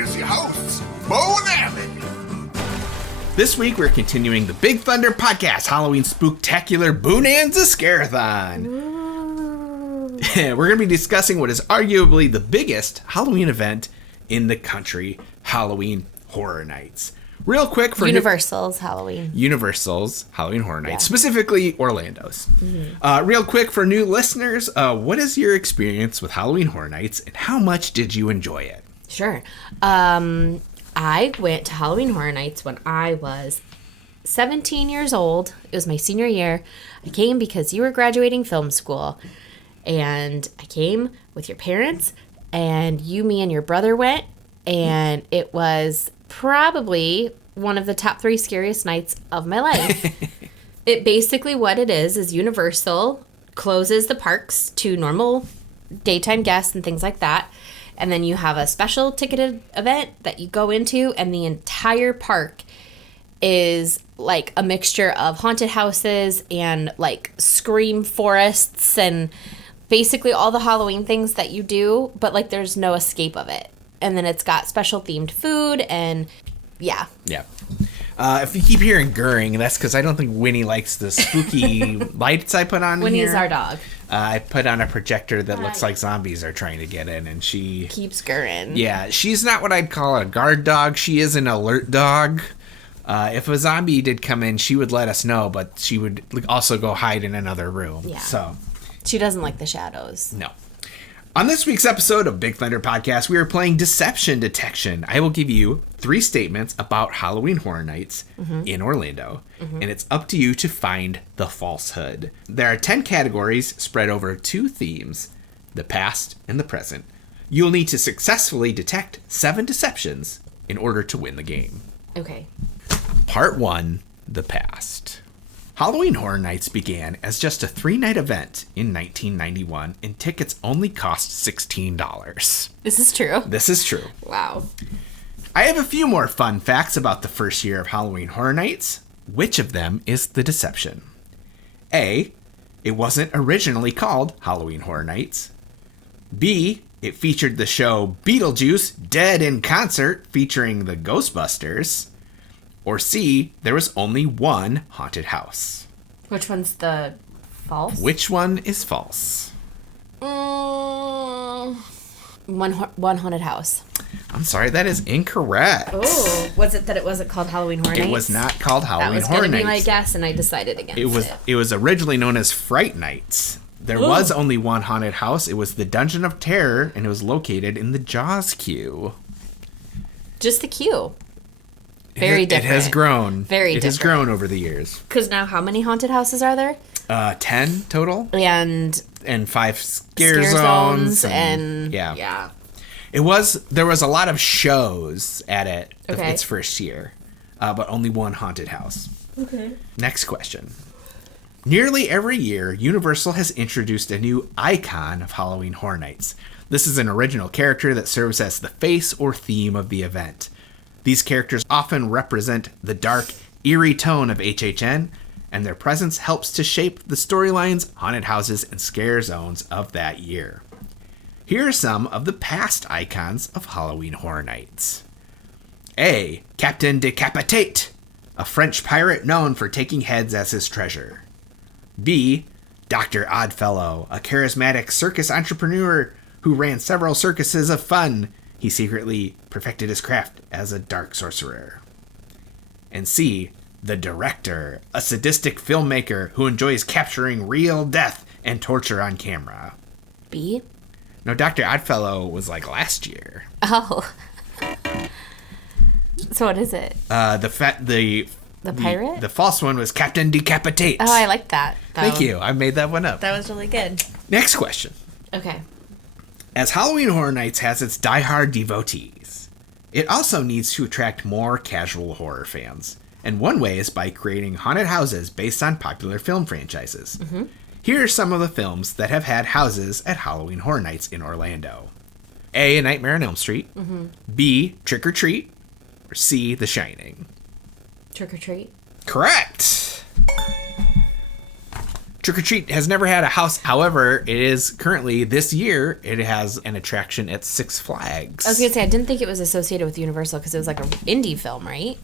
here's your hosts, Bo and Alec. This week, we're continuing the Big Thunder Podcast Halloween Spooktacular Bonanza Scare-a-thon. We're going to be discussing what is arguably the biggest Halloween event in the country, Halloween Horror Nights. Real quick for Universal's Halloween Horror Nights, specifically Orlando's. Real quick for new listeners, what is your experience with Halloween Horror Nights and how much did you enjoy it? Sure. I went to Halloween Horror Nights when I was 17 years old. It was my senior year. I came because you were graduating film school. And I came with your parents, and you, me, and your brother went. And it was probably one of the top 3 scariest nights of my life. It basically, what it is Universal closes the parks to normal daytime guests and things like that. And then you have a special ticketed event that you go into, and the entire park is like a mixture of haunted houses and like scream forests and basically all the Halloween things that you do, but like there's no escape of it. And then it's got special themed food and yeah. Yeah. If you keep hearing gurring, that's because I don't think Winnie likes the spooky lights I put on Winnie's here. our dog. I put on a projector that looks like zombies are trying to get in, and she keeps gurring. Yeah, she's not what I'd call a guard dog. She is an alert dog. If a zombie did come in, she would let us know, but she would also go hide in another room. Yeah. So she doesn't like the shadows. No. On this week's episode of Big Thunder Podcast, we are playing Deception Detection. I will give you 3 statements about Halloween Horror Nights in Orlando, and it's up to you to find the falsehood. There are 10 categories spread over 2 themes, the past and the present. You'll need to successfully detect 7 deceptions in order to win the game. Okay. Part 1, the past. Halloween Horror Nights began as just a 3-night event in 1991, and tickets only cost $16. This is true. This is true. Wow. I have a few more fun facts about the first year of Halloween Horror Nights. Which of them is the deception? A, it wasn't originally called Halloween Horror Nights. B, it featured the show Beetlejuice Dead in Concert featuring the Ghostbusters. Or C, there was only one haunted house. Which one's the false? Which one is false? One haunted house. I'm sorry, that is incorrect. Oh, was it that it wasn't called Halloween Horror Nights? It was not called Halloween Horror Nights. That was going to be my guess, and I decided against it. It was originally known as Fright Nights. There was only one haunted house. It was the Dungeon of Terror, and it was located in the Jaws queue. Just the queue. Very different. It has grown. Very different. It has grown over the years. Because now how many haunted houses are there? 10 total. And 5 scare zones. And yeah. There was a lot of shows at it its first year, but only one haunted house. Okay. Next question. Nearly every year, Universal has introduced a new icon of Halloween Horror Nights. This is an original character that serves as the face or theme of the event. These characters often represent the dark, eerie tone of HHN, and their presence helps to shape the storylines, haunted houses, and scare zones of that year. Here are some of the past icons of Halloween Horror Nights. A. Captain Decapitate, a French pirate known for taking heads as his treasure. B. Dr. Oddfellow, a charismatic circus entrepreneur who ran several circuses of fun. He secretly perfected his craft as a dark sorcerer. And C. The Director, a sadistic filmmaker who enjoys capturing real death and torture on camera. B? No, Dr. Oddfellow was like last year. Oh. So what is it? The pirate? The false one was Captain Decapitate. Oh, I like that. Thank you. I made that one up. That was really good. Next question. Okay. As Halloween Horror Nights has its diehard devotees, it also needs to attract more casual horror fans. And one way is by creating haunted houses based on popular film franchises. Mm-hmm. Here are some of the films that have had houses at Halloween Horror Nights in Orlando. A. A Nightmare on Elm Street. Mm-hmm. B. Trick or Treat. Or C. The Shining. Trick or Treat. Correct. Trick or Treat has never had a house. However, it is currently, this year, it has an attraction at Six Flags. I was going to say, I didn't think it was associated with Universal because it was like an indie film, right?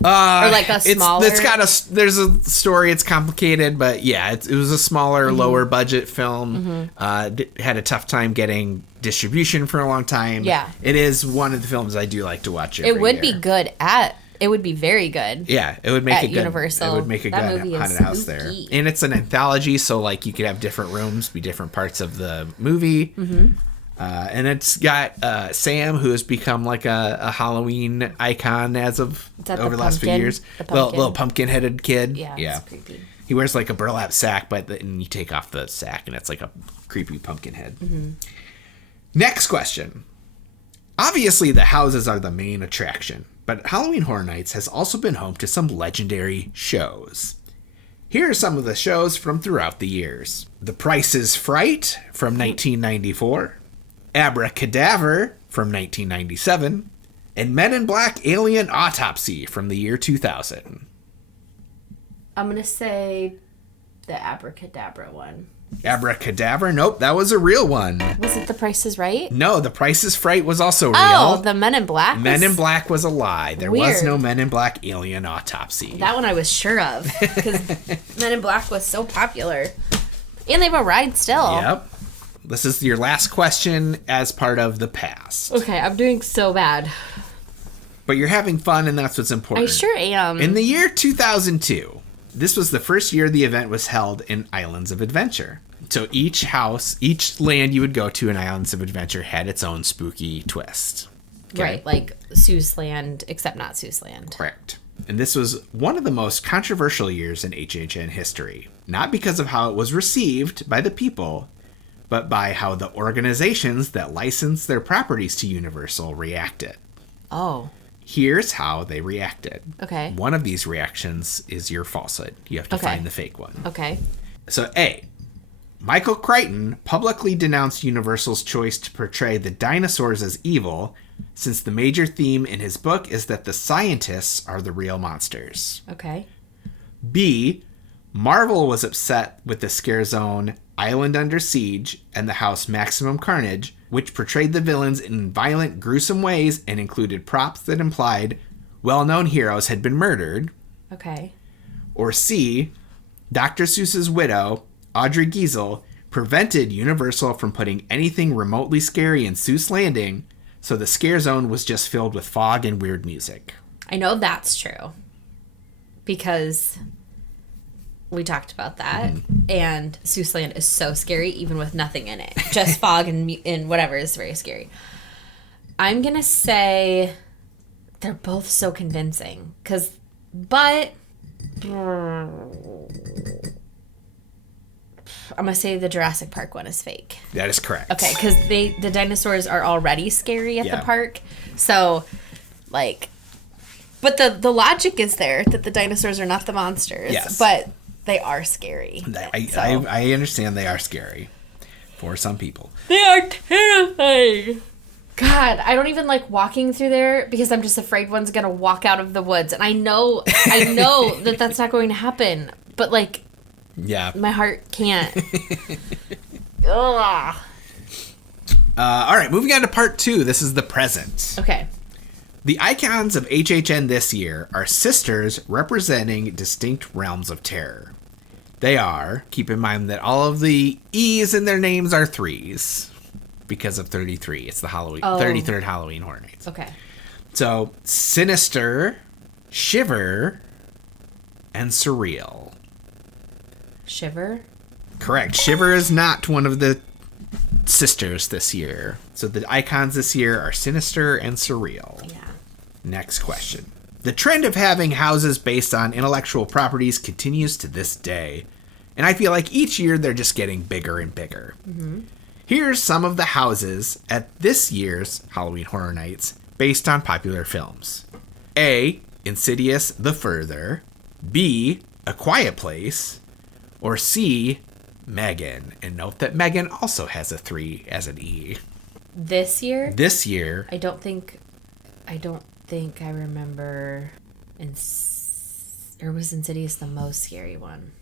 Or like a smaller... There's a story, it's complicated, but yeah, it was a smaller, lower budget film. Had a tough time getting distribution for a long time. Yeah. It is one of the films I do like to watch every It would year. be good at... It would be very good. Yeah, it would make at a good Universal. It would make a That good movie is haunted house there. spooky. And it's an anthology, so like you could have different rooms be different parts of the movie. And it's got Sam, who has become like a Halloween icon as of over the last few years. Little pumpkin-headed kid. Yeah, it's creepy. He wears like a burlap sack, but then you take off the sack, and it's like a creepy pumpkin head. Next question. Obviously, the houses are the main attraction, but Halloween Horror Nights has also been home to some legendary shows. Here are some of the shows from throughout the years. The Price is Fright from 1994, Abracadaver from 1997, and Men in Black Alien Autopsy from the year 2000. I'm going to say the Abracadabra one. Abracadaver? Nope, that was a real one. Was it The Price is Right? No, The Price is Fright was also real. Oh, the Men in Black? Men in Black was a lie. There was Weird. no Men in Black Alien Autopsy. That one I was sure of, because Men in Black was so popular. And they have a ride still. Yep. This is your last question as part of the past. Okay, I'm doing so bad. But you're having fun, and that's what's important. I sure am. In the year 2002, this was the first year the event was held in Islands of Adventure. So each land you would go to in Islands of Adventure had its own spooky twist. Okay? Right, like Seuss Land, except not Seuss Land. Correct. And this was one of the most controversial years in HHN history. Not because of how it was received by the people, but by how the organizations that licensed their properties to Universal reacted. Oh. Here's how they reacted. Okay. One of these reactions is your falsehood. You have to find the fake one. Okay. So A, Michael Crichton publicly denounced Universal's choice to portray the dinosaurs as evil, since the major theme in his book is that the scientists are the real monsters. Okay. B, Marvel was upset with the scare zone Island Under Siege and the house Maximum Carnage, which portrayed the villains in violent, gruesome ways and included props that implied well-known heroes had been murdered. Okay. Or C, Dr. Seuss's widow, Audrey Giesel, prevented Universal from putting anything remotely scary in Seuss Landing, so the scare zone was just filled with fog and weird music. I know that's true. Because we talked about that. And Seuss Land is so scary, even with nothing in it. Just fog and whatever is very scary. I'm going to say they're both so convincing. But I'm going to say the Jurassic Park one is fake. That is correct. Okay, because the dinosaurs are already scary at Yeah. the park. So, like... But the logic is there that the dinosaurs are not the monsters. Yes. But they are scary. I understand they are scary for some people. They are terrifying. God, I don't even like walking through there because I'm just afraid one's going to walk out of the woods. And I know that that's not going to happen. But, like, Yeah. my heart can't. Ugh. All right, moving on to part 2. This is the present. Okay. The icons of HHN this year are sisters representing distinct realms of terror. They are, keep in mind that all of the E's in their names are 3s because of 33. It's the 33rd Halloween Horror Nights. Okay. So, Sinister, Shiver, and SURR3AL. Shiver? Correct. Shiver is not one of the sisters this year. So the icons this year are Sinister and SURR3AL. Yeah. Next question. The trend of having houses based on intellectual properties continues to this day. And I feel like each year they're just getting bigger and bigger. Here's some of the houses at this year's Halloween Horror Nights based on popular films. A, Insidious, The Furthur. B, A Quiet Place. Or C, Megan. And note that Megan also has a 3 as an E. This year? This year, I don't think I remember or was Insidious the most scary one?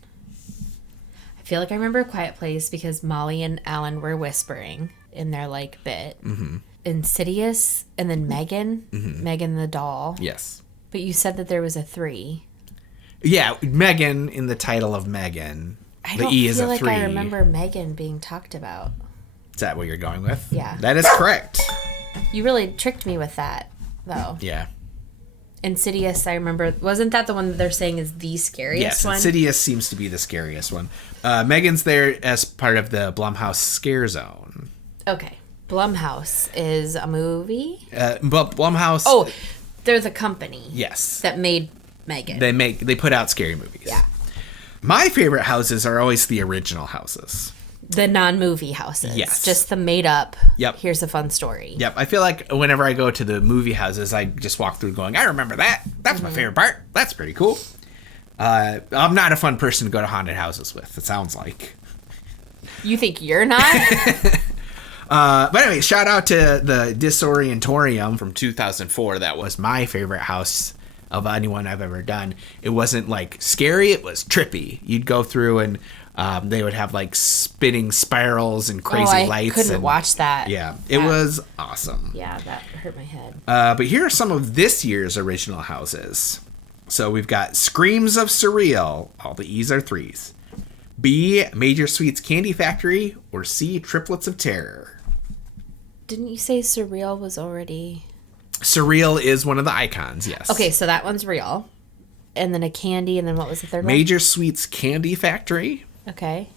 I I feel like I remember A Quiet Place because Molly and Alan were whispering in their like bit. Mm-hmm. Insidious, and then Megan. Mm-hmm. Megan the doll. Yes. But you said that there was a 3. Yeah, Megan in the title of Megan. I the don't E is feel a like 3. I remember Megan being talked about. Is that what you're going with? Yeah. That is correct. You really tricked me with that, though. Yeah. Insidious, I remember. Wasn't that the one that they're saying is the scariest one? Yes, Insidious seems to be the scariest one. Megan's there as part of the Blumhouse Scare Zone. Okay. Blumhouse is a movie? But Blumhouse... Oh, they're the company. Yes. That made Megan. They put out scary movies. Yeah. My favorite houses are always the original houses. The non-movie houses. Yes. Just the made-up, Yep. Here's a fun story. Yep. I feel like whenever I go to the movie houses, I just walk through going, I remember that. That's my favorite part. That's pretty cool. I'm not a fun person to go to haunted houses with, it sounds like. You think you're not? But anyway, shout out to the Disorientorium from 2004. That was my favorite house of anyone I've ever done. It wasn't like scary, it was trippy. You'd go through and they would have like spinning spirals and crazy lights. I couldn't watch that. Yeah, it was awesome. Yeah, that hurt my head. But here are some of this year's original houses. So we've got Screams of Surreal. All the E's are 3s. B, Major Sweets Candy Factory. Or C, Triplets of Terror. Didn't you say Surreal was already... Surreal is one of the icons, yes. Okay, so that one's real. And then a candy, and then what was the third Major Sweets Candy Factory. one? Okay.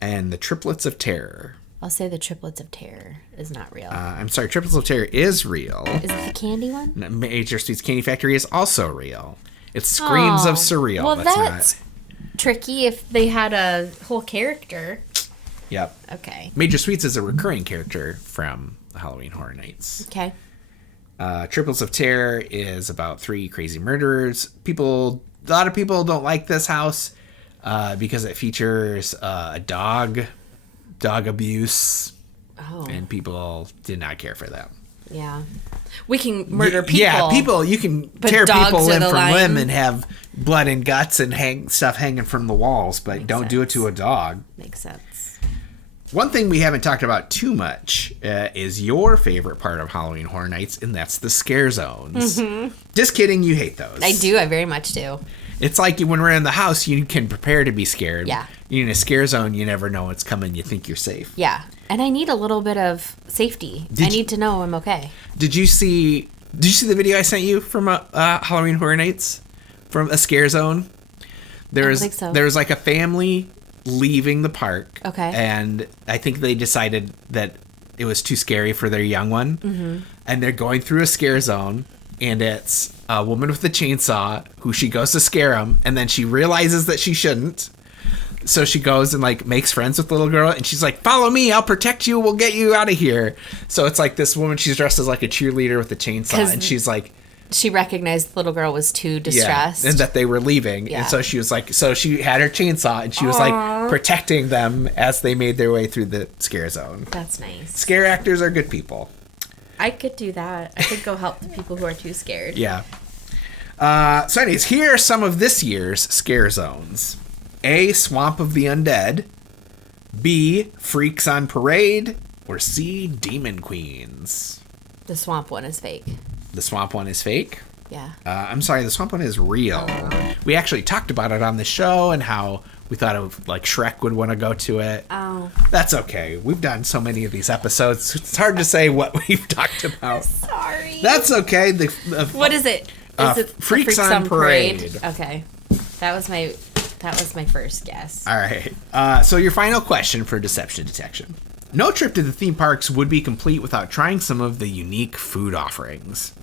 And the Triplets of Terror. I'll say the Triplets of Terror is not real. I'm sorry, Triplets of Terror is real. Is it the candy one? Major Sweets Candy Factory is also real. It's Screams of Surreal. Well, that's not... tricky if they had a whole character. Yep. Okay. Major Sweets is a recurring character from Halloween Horror Nights. Okay. Triplets of Terror is about 3 crazy murderers. A lot of people don't like this house because it features a dog abuse, and people did not care for that. Yeah. We can murder people. Yeah, you can tear dogs people are limb the from line. limb and have blood and guts and stuff hanging from the walls, but don't do it to a dog. Makes sense. One thing we haven't talked about too much is your favorite part of Halloween Horror Nights, and that's the scare zones. Mm-hmm. Just kidding, you hate those. I do. I very much do. It's like when we're in the house, you can prepare to be scared. Yeah. In a scare zone, you never know what's coming. You think you're safe. Yeah. And I need a little bit of safety. I need to know I'm okay. Did you see the video I sent you from Halloween Horror Nights? From a scare zone? I don't think so. There was like a family leaving the park. Okay. And I think they decided that it was too scary for their young one. Mm-hmm. And they're going through a scare zone. And it's a woman with a chainsaw who she goes to scare him. And then she realizes that she shouldn't. So she goes and like makes friends with the little girl. And she's like, follow me. I'll protect you. We'll get you out of here. So it's like this woman. She's dressed as like a cheerleader with a chainsaw. And she's like... She recognized the little girl was too distressed. Yeah, and that they were leaving. Yeah. And so she was like... So she had her chainsaw. And she was like protecting them as they made their way through the scare zone. That's nice. Scare actors are good people. I could do that. I could go help the people who are too scared. Yeah. So anyways, here are some of this year's scare zones. A, Swamp of the Undead. B, Freaks on Parade. Or C, Demon Queens. The swamp one is fake. The swamp one is fake? Yeah. I'm sorry, the swamp one is real. We actually talked about it on the show and how we thought of like Shrek would want to go to it. Oh. That's okay. We've done so many of these episodes. It's hard to say what we've talked about. Sorry. That's okay. What is it? Is it the Freaks on Parade. Okay. That was my first guess. All right. So your final question for deception detection. No trip to the theme parks would be complete without trying some of the unique food offerings.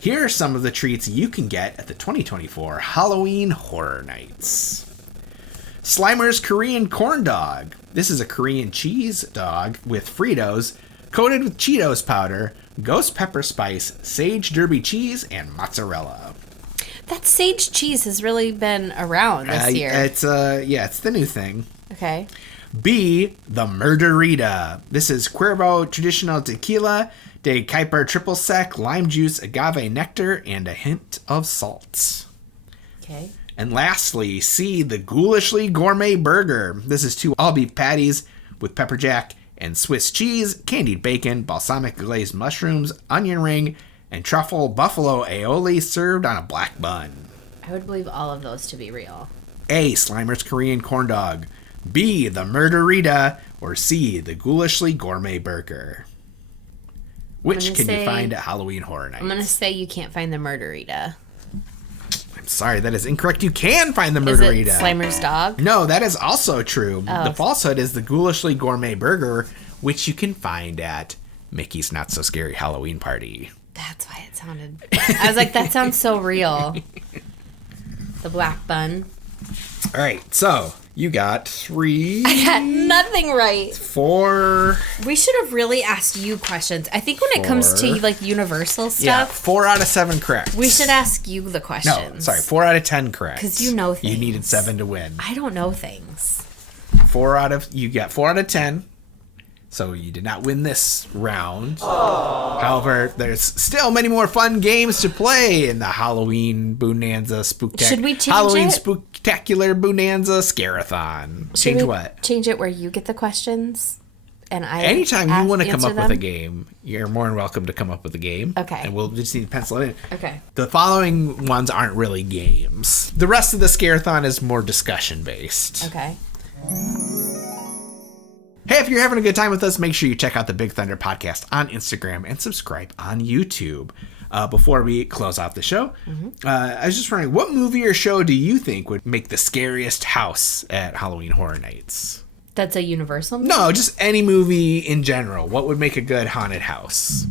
Here are some of the treats you can get at the 2024 Halloween Horror Nights. Slimer's Korean Corn Dog. This is a Korean cheese dog with Fritos, coated with Cheetos powder, ghost pepper spice, sage derby cheese, and mozzarella. That sage cheese has really been around this year. It's the new thing. Okay. B, the Murderita. This is Cuervo Traditional Tequila, de Kuyper Triple Sec, lime juice, agave nectar, and a hint of salt. Okay. And lastly, C, the Ghoulishly Gourmet Burger. This is 2 all-beef patties with pepper jack and Swiss cheese, candied bacon, balsamic glazed mushrooms, onion ring, and truffle buffalo aioli served on a black bun. I would believe all of those to be real. A, Slimer's Korean corn dog. B, the Murderita. Or C, the Ghoulishly Gourmet Burger. Which can you find at Halloween Horror Nights? I'm going to say you can't find the Murderita. I'm sorry, that is incorrect. You can find the Murderita. Is it Slimer's dog? No, that is also true. Oh. The falsehood is the Ghoulishly Gourmet Burger, which you can find at Mickey's Not So Scary Halloween Party. That's why it sounded... I was like, that sounds so real. The black bun. All right, so you got 3. I got nothing right. 4. We should have really asked you questions. I think when it comes to like universal stuff, Yeah, 4 out of 7 correct. we should ask you the questions. No, sorry, 4 out of 10 correct. Because you know things. You needed 7 to win. I don't know things. You got 4 out of 10. So you did not win this round. Aww. However, there's still many more fun games to play in the Halloween Bonanza Should we change Halloween it? Spectacular Bonanza Scarathon. Change what? Change it where you get the questions and I Anytime you want to come answer up them? with a game, you're more than welcome to come up with a game. Okay. And we'll just need to pencil it in. Okay. The following ones aren't really games. The rest of the Scarathon is more discussion based. Okay. Hey, if you're having a good time with us, make sure you check out the Big Thunder Podcast on Instagram and subscribe on YouTube. Before we close out the show, I was just wondering, what movie or show do you think would make the scariest house at Halloween Horror Nights? That's a Universal movie? No, just any movie in general. What would make a good haunted house?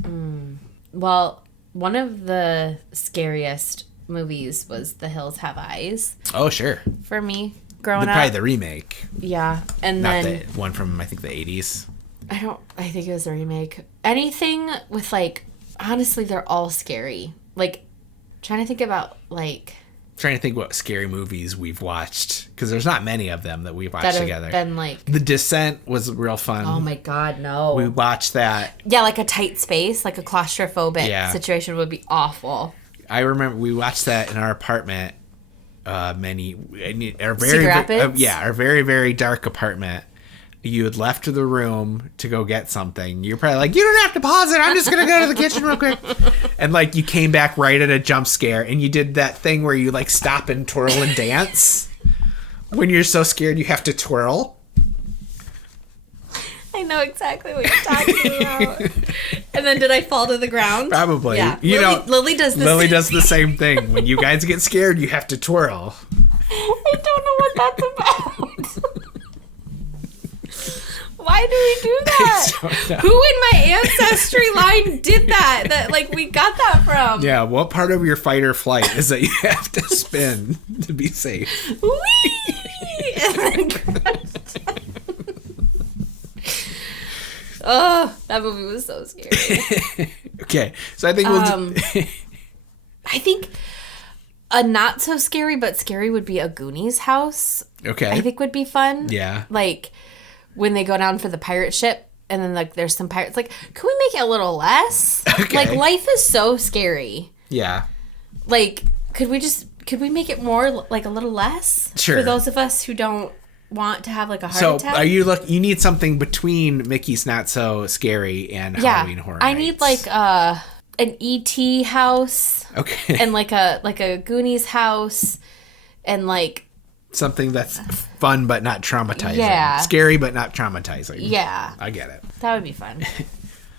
Well, one of the scariest movies was The Hills Have Eyes Oh, sure. for me growing Probably up. the remake. Yeah. And Not then the one from, I think, the 80s. I think it was a remake. Anything with like, honestly, they're all scary. Like, trying to think about like... Trying to think what scary movies we've watched, because there's not many of them that we've watched that have together. been like... The Descent was real fun. Oh my God, no. We watched that. Yeah, like a tight space, like a claustrophobic situation would be awful. I remember we watched that in our apartment. Our Cedar Rapids? Our very, very dark apartment. You had left the room to go get something. You're probably like, you don't have to pause it. I'm just going to go to the kitchen real quick. And like you came back right at a jump scare and you did that thing where you like stop and twirl and dance. When you're so scared, you have to twirl. I know exactly what you're talking about. And then did I fall to the ground? Probably. Yeah. Lily does this. Lily does the same thing. When you guys get scared, you have to twirl. I don't know what that's about. Why do we do that? Who in my ancestry line did that? That like we got that from? Yeah, what part of your fight or flight is that you have to spin to be safe? Whee! And then crushed. Oh, that movie was so scary. Okay, so I think we'll I think a not so scary but scary would be a Goonies house. Okay. I think would be fun. Yeah. Like when they go down for the pirate ship and then like there's some pirates. Like, can we make it a little less? Okay. Like life is so scary. Yeah. Like, could we make it more like a little less? Sure. For those of us who don't want to have like a heart So attack. are you you need something between Mickey's Not So Scary and Halloween Horror I Nights. need like an E.T. house. Okay. And like a Goonies house and like Something that's fun but not traumatizing. Yeah. Scary but not traumatizing. yeah. I get it. That would be fun.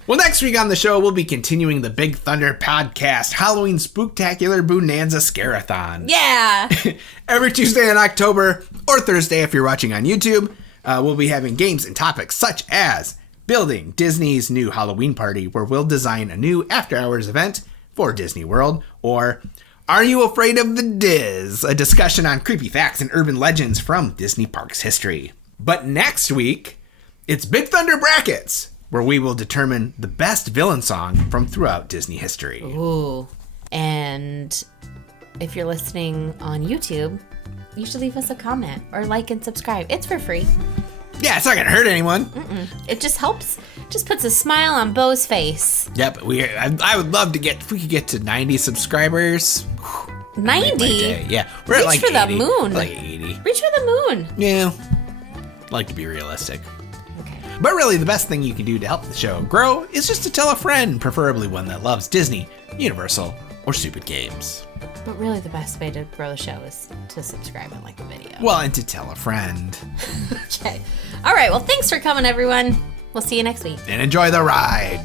Well, next week on the show, we'll be continuing the Big Thunder Podcast Halloween Spooktacular Bonanza Scarathon. Yeah. Every Tuesday in October, or Thursday if you're watching on YouTube, we'll be having games and topics such as building Disney's new Halloween party, where we'll design a new after-hours event for Disney World, or Are You Afraid of the Diz? A discussion on creepy facts and urban legends from Disney Parks history. But next week, it's Big Thunder Brackets, where we will determine the best villain song from throughout Disney history. Ooh. And if you're listening on YouTube, you should leave us a comment or like and subscribe. It's for free. Yeah, it's not going to hurt anyone. It just helps. Just puts a smile on Bo's face. Yep, I would love to if we could get to 90 subscribers, make my 90? day. Yeah, we're at Reach like for the 80. moon. Like 80. Reach for the moon. Yeah, like to be realistic. Okay. But really, the best thing you can do to help the show grow is just to tell a friend, preferably one that loves Disney, Universal, or stupid games. But really, the best way to grow the show is to subscribe and like the video. Well, and to tell a friend. Okay. All right. Well, thanks for coming, everyone. We'll see you next week. And enjoy the ride.